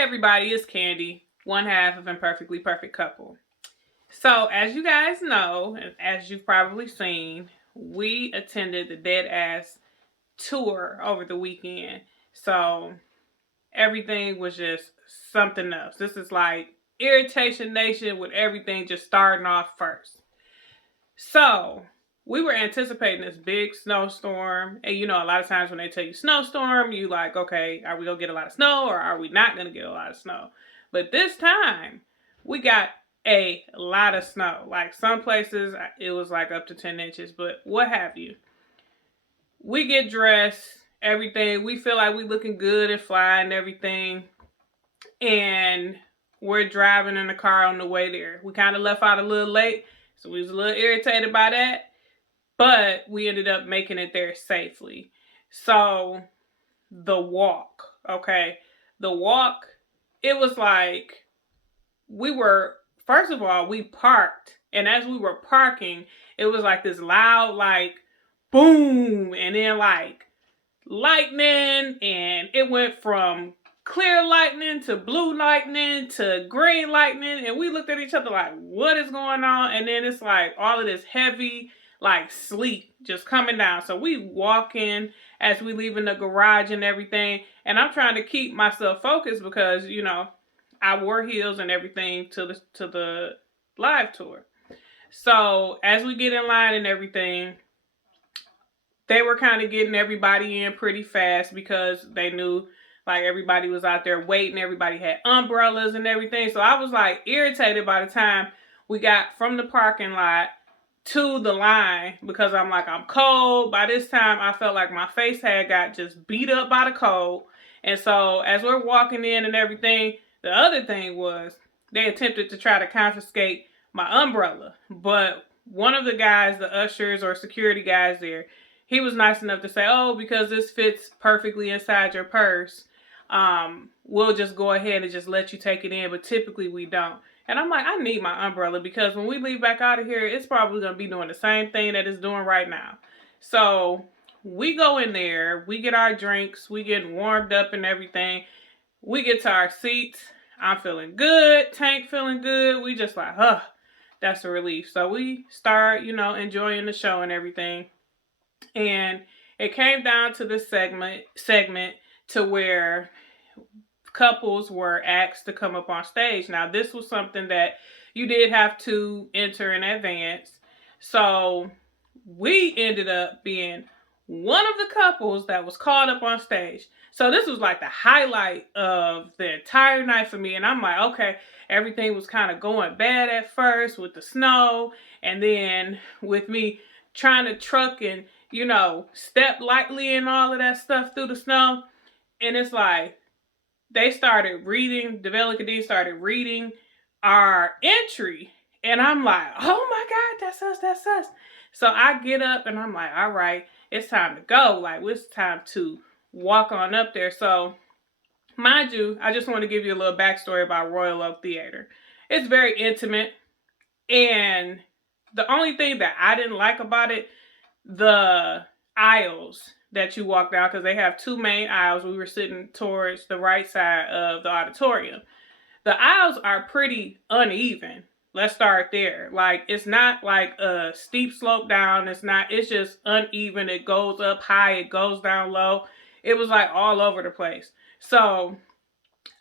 Hey everybody, it's Candy, one half of Imperfectly Perfect Couple. So as you guys know, and as you've probably seen, we attended the Dead Ass tour over the weekend. So everything was just something else. This is like Irritation Nation with everything just starting off first. So we were anticipating this big snowstorm. And you know, a lot of times when they tell you snowstorm, you like, okay, are we going to get a lot of snow or are we not going to get a lot of snow? But this time, we got a lot of snow. Like some places, it was like up to 10 inches, but what have you. We get dressed, everything. We feel like we looking good and fly and everything. And we're driving in the car on the way there. We kind of left out a little late, so we was a little irritated by that. But we ended up making it there safely. So, the walk, okay? The walk, it was like, first of all, we parked. And as we were parking, it was like this loud, like, boom. And then like, lightning. And it went from clear lightning to blue lightning to green lightning. And we looked at each other like, what is going on? And then it's like all of this heavy, like sleep just coming down. So we walk in as we leave in the garage and everything. And I'm trying to keep myself focused because, you know, I wore heels and everything to the live tour. So as we get in line and everything, they were kind of getting everybody in pretty fast because they knew like everybody was out there waiting. Everybody had umbrellas and everything. So I was like irritated by the time we got from the parking lot to the line because I'm like, I'm cold. By this time, I felt like my face had got just beat up by the cold. And so as we're walking in and everything, the other thing was they attempted to try to confiscate my umbrella. But one of the guys, the ushers or security guys there, he was nice enough to say, oh, because this fits perfectly inside your purse, we'll just go ahead and just let you take it in. But typically we don't. And I'm like, I need my umbrella because when we leave back out of here, it's probably going to be doing the same thing that it's doing right now. So we go in there, we get our drinks, we get warmed up and everything. We get to our seats. I'm feeling good. Tank feeling good. We just like, that's a relief. So we start, you know, enjoying the show and everything. And it came down to this segment to where couples were asked to come up on stage. Now, this was something that you did have to enter in advance. So we ended up being one of the couples that was called up on stage. So this was like the highlight of the entire night for me. And I'm like, okay, everything was kind of going bad at first with the snow. And then with me trying to truck and, you know, step lightly and all of that stuff through the snow. And it's like, they started reading, Develle and Kadeem started reading our entry. And I'm like, oh my God, that's us, that's us. So I get up and I'm like, all right, it's time to go. Like, it's time to walk on up there. So, mind you, I just want to give you a little backstory about Royal Oak Theater. It's very intimate. And the only thing that I didn't like about it, the aisles that you walk down, because they have two main aisles. We were sitting towards the right side of the auditorium. The aisles are pretty uneven. Let's start there. Like, it's not like a steep slope down. It's just uneven. It goes up high, it goes down low. It was like all over the place. So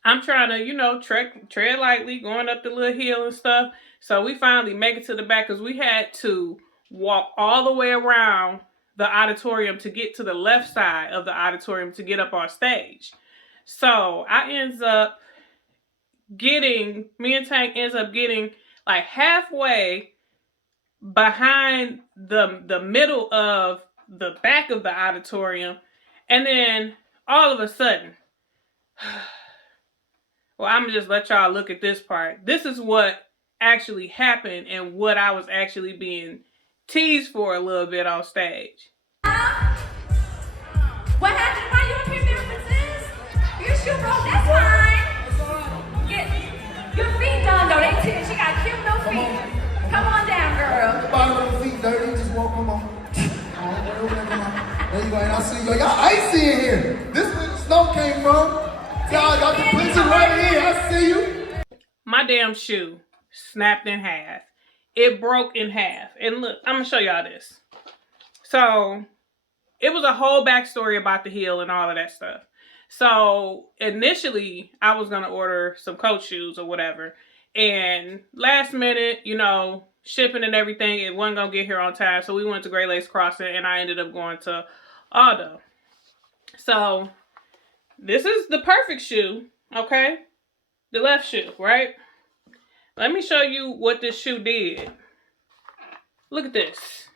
I'm trying to, you know, tread lightly, going up the little hill and stuff. So we finally make it to the back because we had to walk all the way around the auditorium to get to the left side of the auditorium to get up on stage. So me and Tank ends up getting like halfway behind the middle of the back of the auditorium. And then all of a sudden, well, I'm gonna just let y'all look at this part. This is what actually happened and what I was actually being teased for a little bit on stage. What happened? Why you up here doing this? Your shoe broke, that's fine. Get your feet done though. She got cute no feet. Come on down, girl. The bottom of the feet dirty, just walk them on. There you go, and I see y'all icy in here. This is where the snow came from. Y'all got the picture right here. my damn shoe snapped in half. It broke in half. And look, I'm going to show y'all this. So, it was a whole backstory about the heel and all of that stuff. So, initially, I was going to order some Coach shoes or whatever. And last minute, you know, shipping and everything, it wasn't going to get here on time. So, we went to Great Lakes Crossing and I ended up going to Aldo. So, this is the perfect shoe, okay? The left shoe, right? Let me show you what this shoe did. Look at this.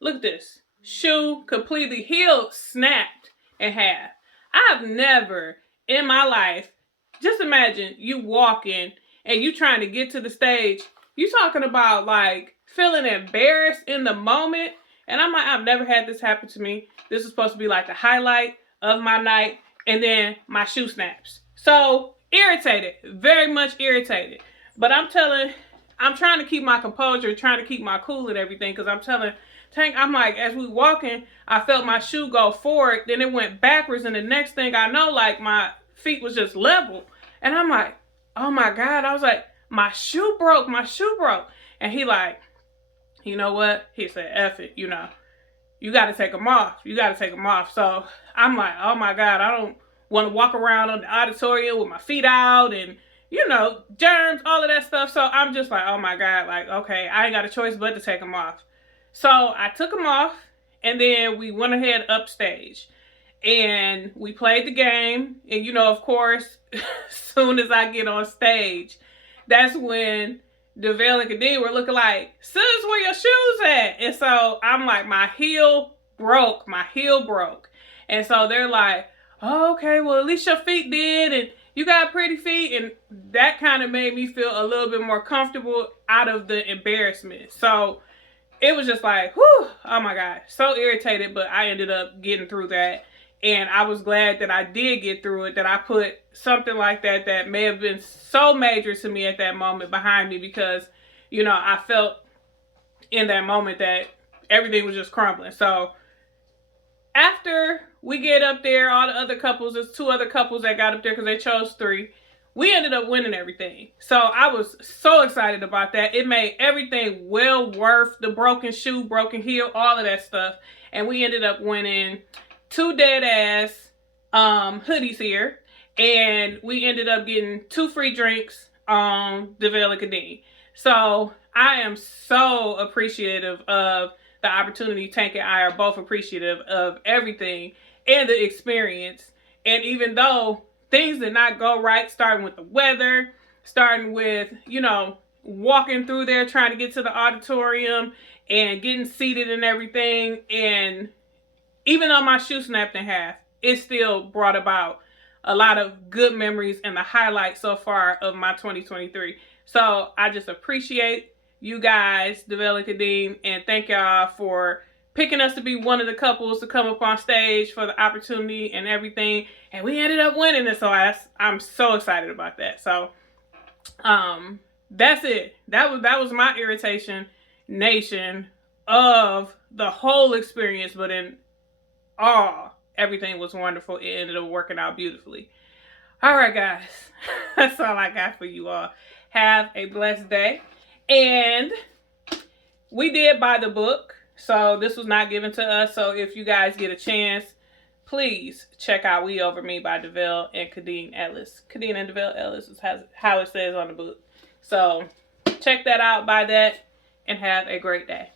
Look at this. Shoe completely heel snapped in half. I've never in my life, just imagine you walking and you trying to get to the stage. You talking about like feeling embarrassed in the moment. And I'm like, I've never had this happen to me. This is supposed to be like the highlight of my night. And then my shoe snaps. So irritated, very much irritated. But I'm trying to keep my composure, trying to keep my cool and everything. Because I'm telling Tank, I'm like, as we walking, I felt my shoe go forward. Then it went backwards. And the next thing I know, like my feet was just level. And I'm like, oh my God. I was like, my shoe broke. My shoe broke. And he like, you know what? He said, F it, you know. You got to take them off. You got to take them off. So I'm like, oh my God, I don't want to walk around on the auditorium with my feet out and, you know, germs, all of that stuff. So I'm just like, oh my God, like, okay, I ain't got a choice but to take them off. So I took them off and then we went ahead upstage and we played the game. And, you know, of course, as soon as I get on stage, that's when DeVale and Kadeen were looking like, sis, where your shoes at? And so I'm like, my heel broke. And so they're like, oh, okay, well, at least your feet did. And you got pretty feet. And that kind of made me feel a little bit more comfortable out of the embarrassment. So it was just like, whew, oh my God, so irritated. But I ended up getting through that. And I was glad that I did get through it, that I put something like that that may have been so major to me at that moment behind me because, you know, I felt in that moment that everything was just crumbling. So after we get up there, all the other couples, there's 2 other couples that got up there because they chose 3. We ended up winning everything. So I was so excited about that. It made everything well worth the broken shoe, broken heel, all of that stuff. And we ended up winning 2 dead ass hoodies here. And we ended up getting 2 free drinks on DeVale and Kadeen. So I am so appreciative of the opportunity. Tank and I are both appreciative of everything and the experience. And even though things did not go right, starting with the weather, starting with, you know, walking through there, trying to get to the auditorium and getting seated and everything. And even though my shoe snapped in half, it still brought about a lot of good memories and the highlight so far of my 2023. So I just appreciate you guys, DeVale and Kadeen, and thank y'all for picking us to be one of the couples to come up on stage for the opportunity and everything. And we ended up winning it, so I'm so excited about that. So that's it. That was my irritation nation of the whole experience, but in all, everything was wonderful. It ended up working out beautifully. All right, guys. That's all I got for you all. Have a blessed day. And we did buy the book. So this was not given to us. So if you guys get a chance, please check out We Over Me by DeVale and Kadeen Ellis. Kadeen and DeVale Ellis is how it says on the book. So check that out, buy that, and have a great day.